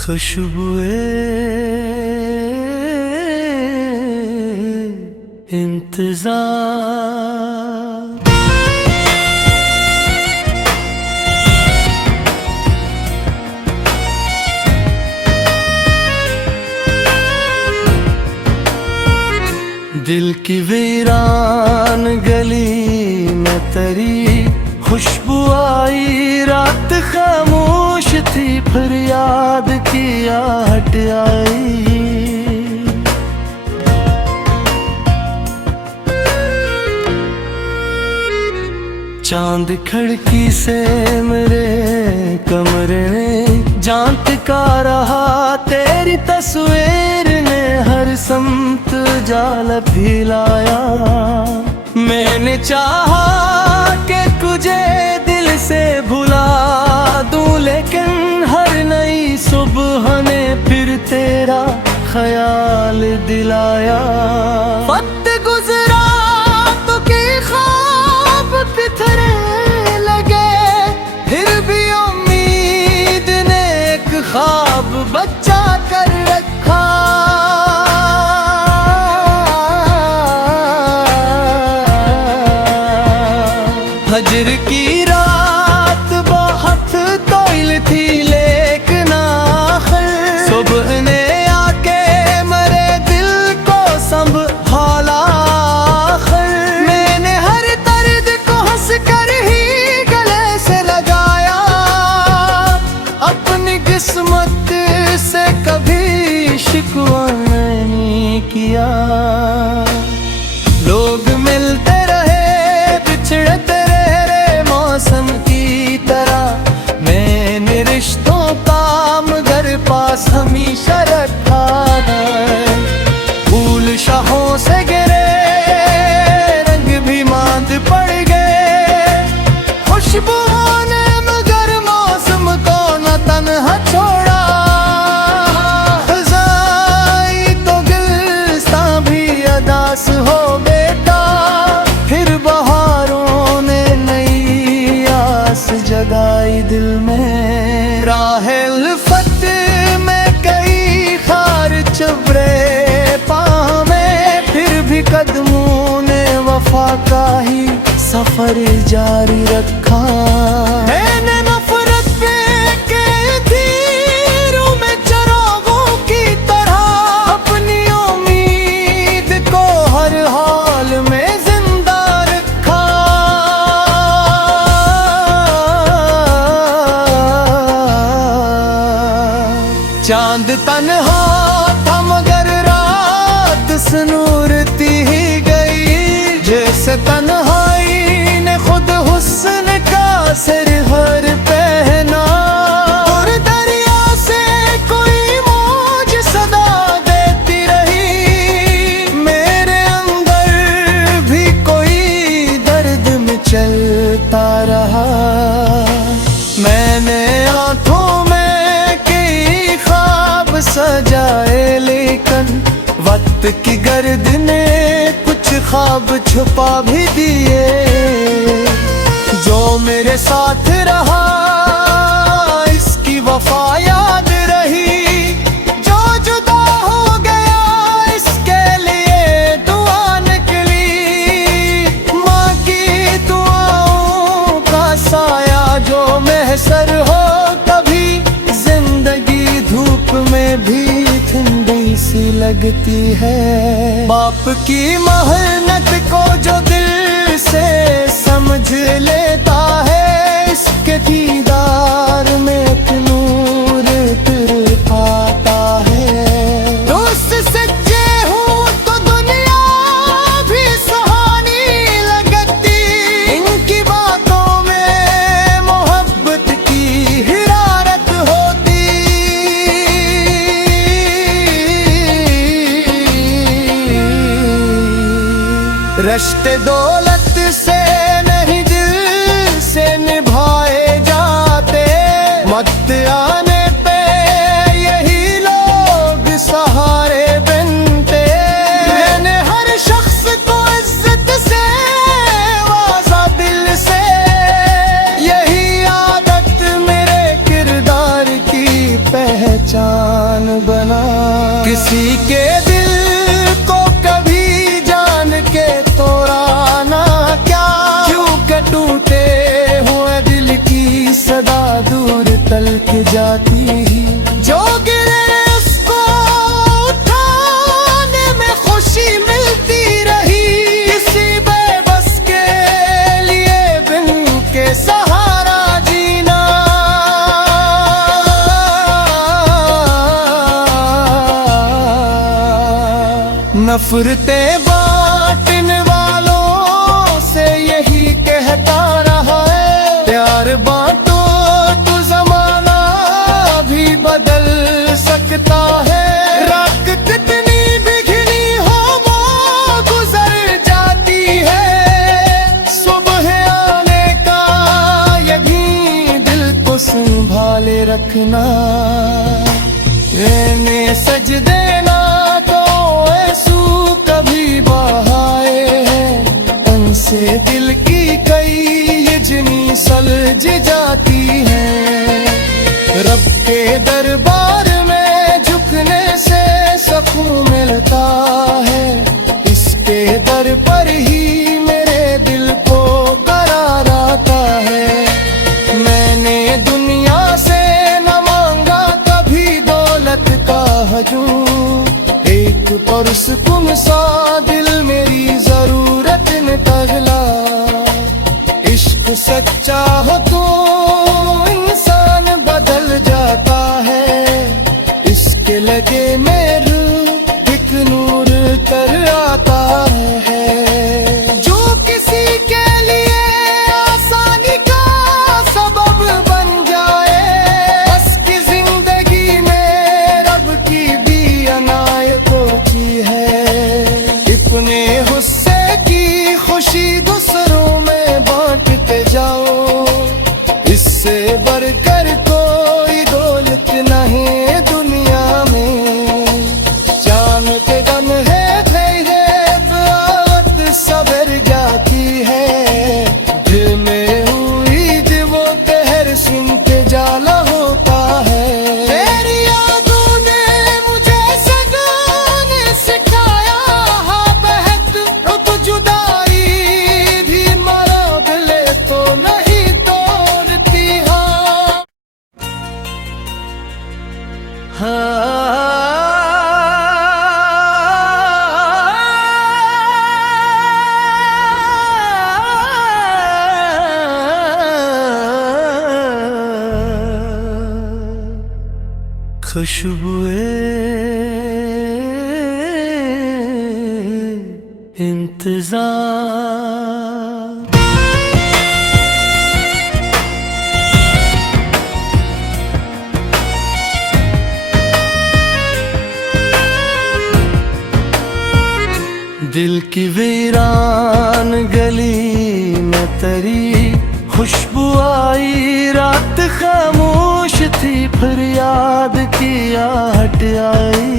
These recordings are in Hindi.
खुशबुए इंतजार। दिल की वीरान गली में तेरी खुशबू आई, रात खामोश थी फिर याद की आहट आई। चांद खिड़की से मेरे कमरे में जांच का रहा, तेरी तस्वीर ने हर समत जाल फैलाया। मैंने चाहा कि तुझे दिल से भुला दूं, लेकिन हर नई सुबह ने फिर तेरा ख्याल दिलाया। वक्त गुजरा तो के ख्वाब बिखरने लगे, फिर भी उम्मीद ने एक ख्वाब बचा कर रखा। हजर की रात बहुत तोइल थी, लेकिन आखिर सुबह ने आके मेरे दिल को संभाला। मैंने हर दर्द को हंस कर ही गले से लगाया, अपनी किस्मत से कभी शिकवा नहीं किया। लोग मिलते रहे बिछड़ते मौसम की तरह, मैंने रिश्तों का मगर पास हमेशा रखा है। फूल शाहों से गिरे, रंग भी मांद पड़ गए, खुशबुओं ने मगर मौसम को न तन्हा छोड़ा। ख़ज़ाई तो गुलिस्तां भी अदास हो बेटा, फिर बहारों ने जगाई दिल में। राहे उल्फत में कई खार चुभरे पाँव में, फिर भी कदमों ने वफा का ही सफर जारी रखा। मैंने नफरत के तीरों में चिरागों की तरह अपनी उम्मीद को हर हाल में जिंदा रखा। चांद तन्हा था मगर रात सनूरती ही गई, जैसे तन्हाई ने खुद हुस्न का सिरहर पहना। और दरिया से कोई मौज सदा देती रही, मेरे अंदर भी कोई दर्द में चलता रहा। मैंने आंखों सजाए, लेकिन वक्त की गर्द ने कुछ ख्वाब छुपा भी दिए। जो मेरे साथ रहा इसकी वफा याद रही, जो जुदा हो गया इसके लिए दुआ निकली। माँ की दुआओं का साया जो महसर हो, कभी जिंदगी धूप में भी ठंडी सी लगती है। बाप की मेहनत को जो दिल से समझ लेता है, इसके दीदार में एक नूर फिर आता है। दोस्त सच्चे हूँ तो दुनिया भी सुहानी लगती, इनकी बातों में मोहब्बत की हिरारत होती। रिश्ते दौलत से नहीं दिल से निभाए जाते, वक्त आने पे यही नफरतें बांटने वालों से यही कहता रहा है, प्यार बांटो तो जमाना भी बदल सकता है। रात कितनी बिघनी हो वो गुजर जाती है, सुबह आने का ये भी दिल को संभाले रखना। मैंने सज देना तो आंसू कभी बहाए हैं, उनसे दिल की कई यजनी सलझ जाती है। रब के दरबार में झुकने से सुकून मिलता है, इसके दर पर ही मेरे दिल को करार आता है। मैंने दुनिया से न मांगा कभी दौलत का हजूम, एक पुरसुकून सा दिल मेरी जरूरत में तगला। इश्क सच्चा हो तो इंसान बदल जाता है, इसके लगे मेरे एक नूर कर आता है। जो किसी के लिए आसानी का सबब बन जाए, बस की जिंदगी में रब की भी अनायत होती है। अपने गुस्से की खुशी दूसरों में बांटते जाओ, इससे बढ़कर कोई दौलत नहीं दुनिया में। जान पे दम है आवत सबर जाती है, दिल में हुई वो कहर सुन के जाला होता है। तेरी यादों ने मुझे सगाने सिखाया बहत, तो जुदाई भी मरा गले तो नहीं तोड़ती। खुशबुए इंतजार, दिल की वीरान गली में तेरी खुशबू आई। रात खामोश थी फिर याद की आहट आई।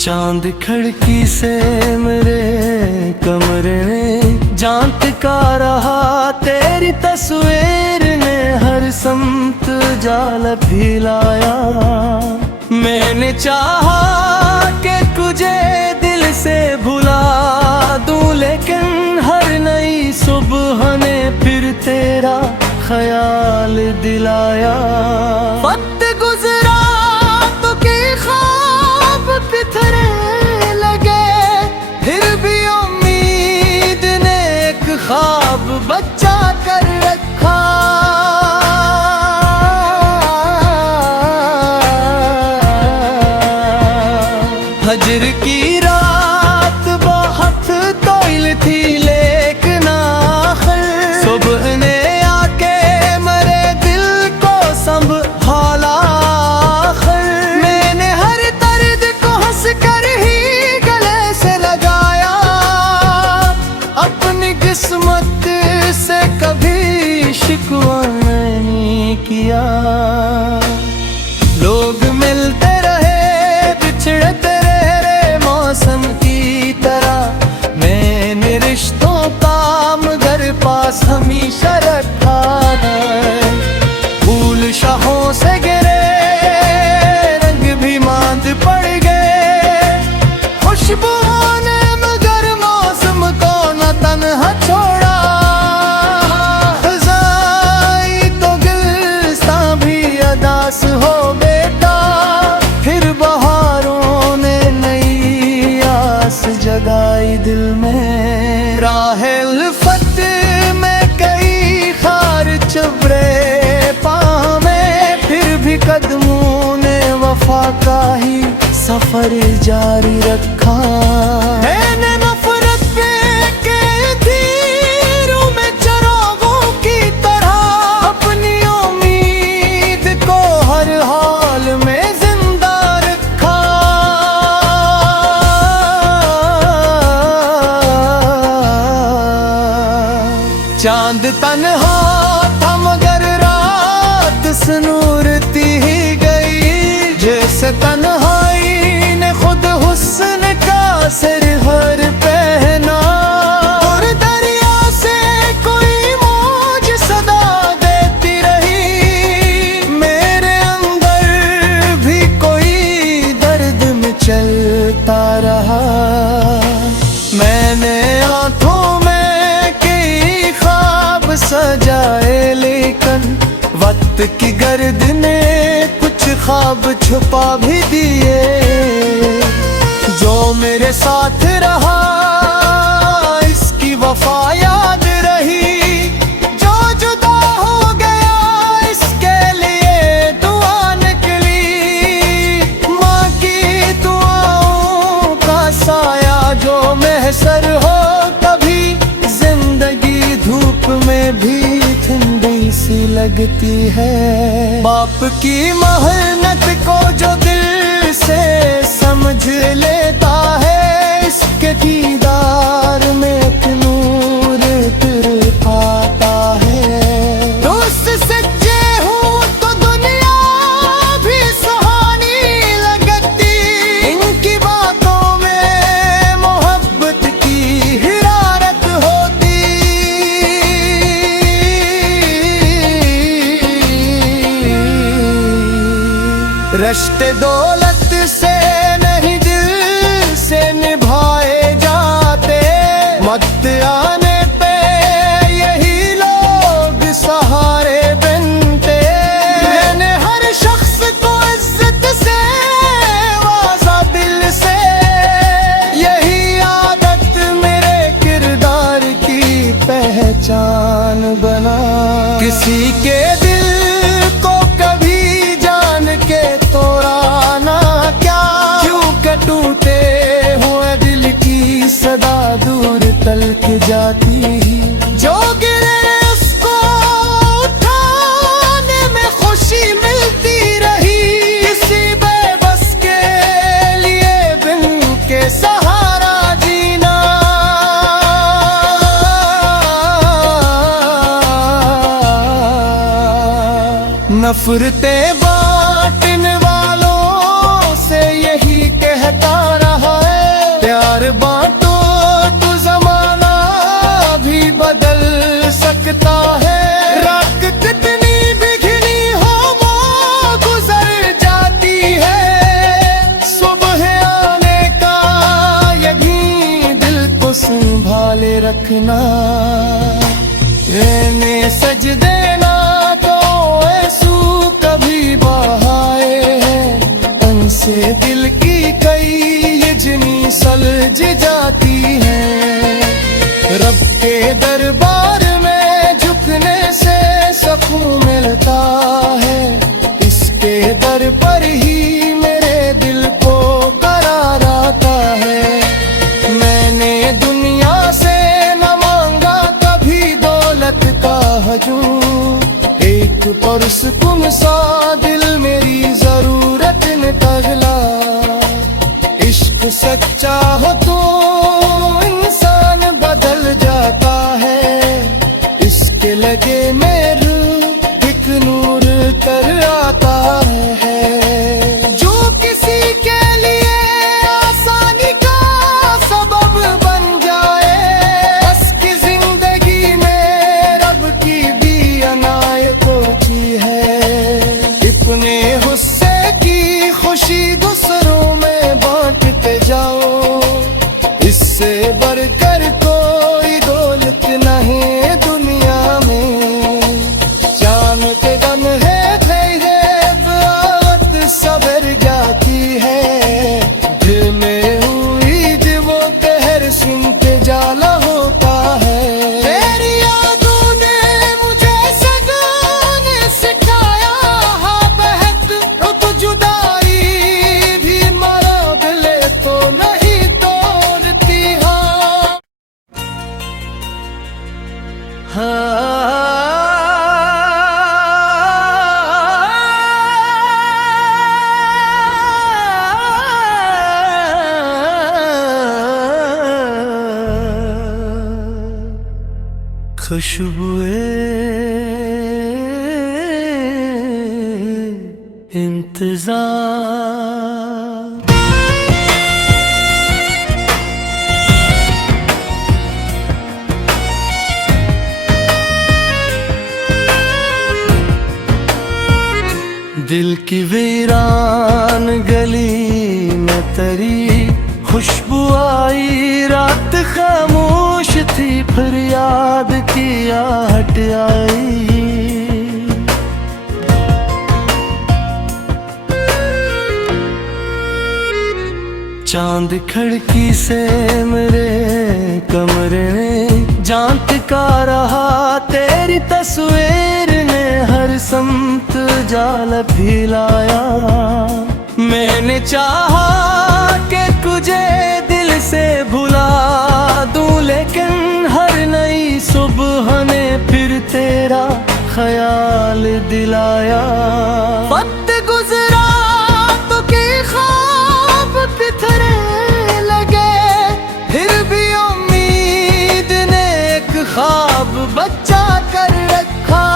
चांद खिड़की से मेरे कमरे में झांक का रहा, तेरी तस्वीर ने हर समत जाल फैलाया। मैंने चाहा कि तुझे दिल से भुला दूं, लेकिन हर नई सुबह ने फिर तेरा ख्याल दिलाया। वक्त गुजरा तो के ख्वाब बिखरने लगे, फिर भी उम्मीद ने एक ख्वाब बच्चा कर रखा। हजर की रात बहुत तोइल थी, लेकिन आखिर सुबह ने आके मेरे दिल को संभाला। मैंने हर दर्द को हंस कर ही गले से लगाया, अपनी किस्मत से कभी शिकवा नहीं किया। लोग मिलते रहे बिछड़ते मौसम की तरह, मैंने रिश्तों का मगर पास हमेशा रखा है। फूल शाहों से गिरे, रंग भी मांद पड़ गए, खुशबू ने मगर मौसम को न तन्हा छोड़ा। ख़ज़ाई तो गुलिस्तां भी अदास हो बेटा, फिर बहारों ने जगाई दिल में। राहे उल्फत में कई खार चुभरे पाँव में, कदमों ने वफा का ही सफर जारी रखा। मैंने नफरत के तीरों में चिरागों की तरह अपनी उम्मीद को हर हाल में जिंदा रखा। चांद तन्हा था मगर रात सनूरती ही गई, जैसे तन्हाई ने खुद हुस्न का सिरहर पहना। और दरिया से कोई मौज सदा देती रही, मेरे अंदर भी कोई दर्द में चलता रहा। मैंने आंखों में कई ख्वाब सजाए, लेकिन वक्त की गर्द ने कुछ ख्वाब छुपा भी दिए। जो मेरे साथ रहा इसकी वफा याद रही, जो जुदा हो गया इसके लिए दुआ निकली। माँ की दुआओं का साया जो महसर हो कभी, जिंदगी धूप में भी ठंडी सी लगती है। बाप की मेहनत को जो दिल से समझ लेता है, इसके दीदार में एक नूर फिर आता है। दोस्त सच्चे हूँ तो दुनिया भी सुहानी लगती, इनकी बातों में मोहब्बत की हिरारत होती। रिश्ते दौलत से नहीं दिल से निभाए जाते, वक्त आने पे यही लोग सहारे बनते। मैंने हर शख्स को इज्जत से वाजा दिल से, यही आदत मेरे किरदार की पहचान बना। किसी के दिल को कभी जान के तोड़ा ना क्या, क्यों के टूटे हुए दिल की सदा दूर तलक जाती। जो गिरे उसको उठाने में खुशी मिलती रही, किसी बेबस के लिए बिन के सहारा जीना। नफरतें बांटने वालों से यही कहता रहा है, प्यार बांटो तो जमाना भी बदल सकता है। रात कितनी भी घिनी हो वो गुजर जाती है, सुबह आने का यही दिल को संभाले रखना। रहने सज देना तो ऐसू कभी बहाए हैं, उनसे दिल की कई यजनी सलझ जाती हैं। रब के दरबार में झुकने से सुकून मिलता है, इसके दर पर ही मेरे दिल को करार आता है। मैंने दुनिया से न मांगा कभी दौलत का हजूम, एक पुरसुकून सा दिल मेरी जरूरत न तगला। इश्क सच्चा हो तो इंसान बदल जाता है, इसके लगे मेरे एक नूर कर आता है। जो किसी के लिए आसानी का सबब बन जाए, उसकी जिंदगी में रब की भी अनायत होती है। अपने गुस्से की खुशी दूसरों में बांटते जाओ, खुशबुए इंतजार। दिल की वीरान गली में तेरी खुशबू आई, रात खामोश थी फिर याद की आहट आई। चांद खिड़की से मेरे कमरे में झांक का रहा, तेरी तस्वीर ने हर समत जाल फैलाया। मैंने चाहा कि तुझे दिल से भुला दूं, लेकिन हर नई सुबह ने फिर तेरा ख्याल दिलाया। वक्त गुजरा तो के ख्वाब बिखरे लगे, फिर भी उम्मीद ने एक ख्वाब बच्चा कर रखा।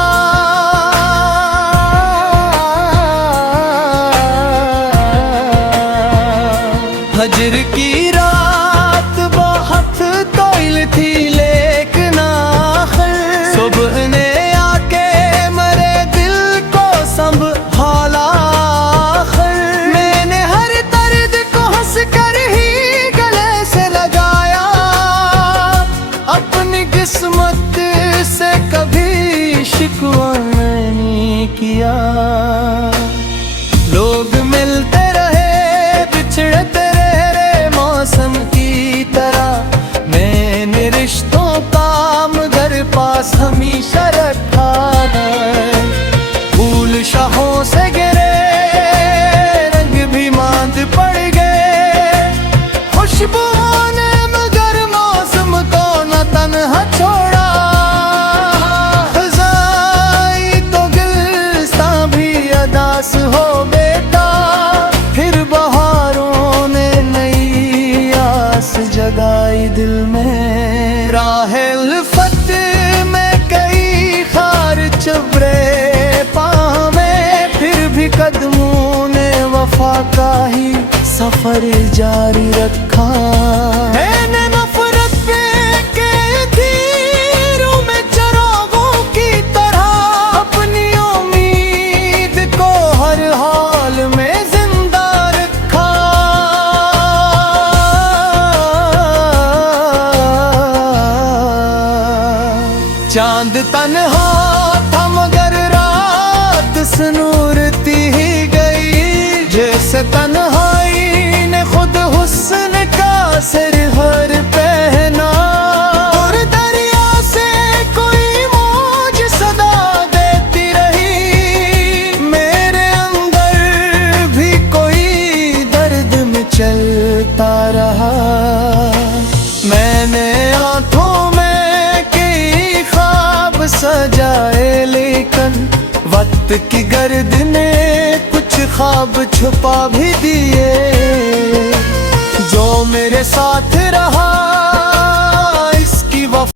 हजर की रात बहुत तोइल थी, लेकिन आखिर सुबह ने आके मेरे दिल को संभाला। मैंने हर दर्द को हंस कर ही गले से लगाया, अपनी किस्मत से कभी शिकवा नहीं किया। लोग मिलते रहे बिछड़ते मौसम की तरह, मैंने रिश्तों का मगर पास हमेशा रखा है। फूल शाहों से गिरे, रंग भी मांद पड़ गए, खुशबू ने मगर मौसम को न तन्हा छोड़ा। ख़ज़ाई तो गुलिस्तां भी अदास हो बेटा, फिर बहारों ने जगाई दिल में। राहे उल्फत में कई खार चुभरे पामे, फिर भी कदमों ने वफा का ही सफर जारी रखा। मैंने नफरत पे के तीरों में चिरागों की तरह अपनी उम्मीद को हर हाल में चांद तन्हा था मगर रात सनूरती ही गई, जैसे तन्हाई ने खुद हुस्न का सिरहर पहना। और दरिया से कोई मौज सदा देती रही, मेरे अंदर भी कोई दर्द में चलता रहा। मैंने आंखों में सजाए, लेकिन वक्त की गर्द ने कुछ ख्वाब छुपा भी दिए। जो मेरे साथ रहा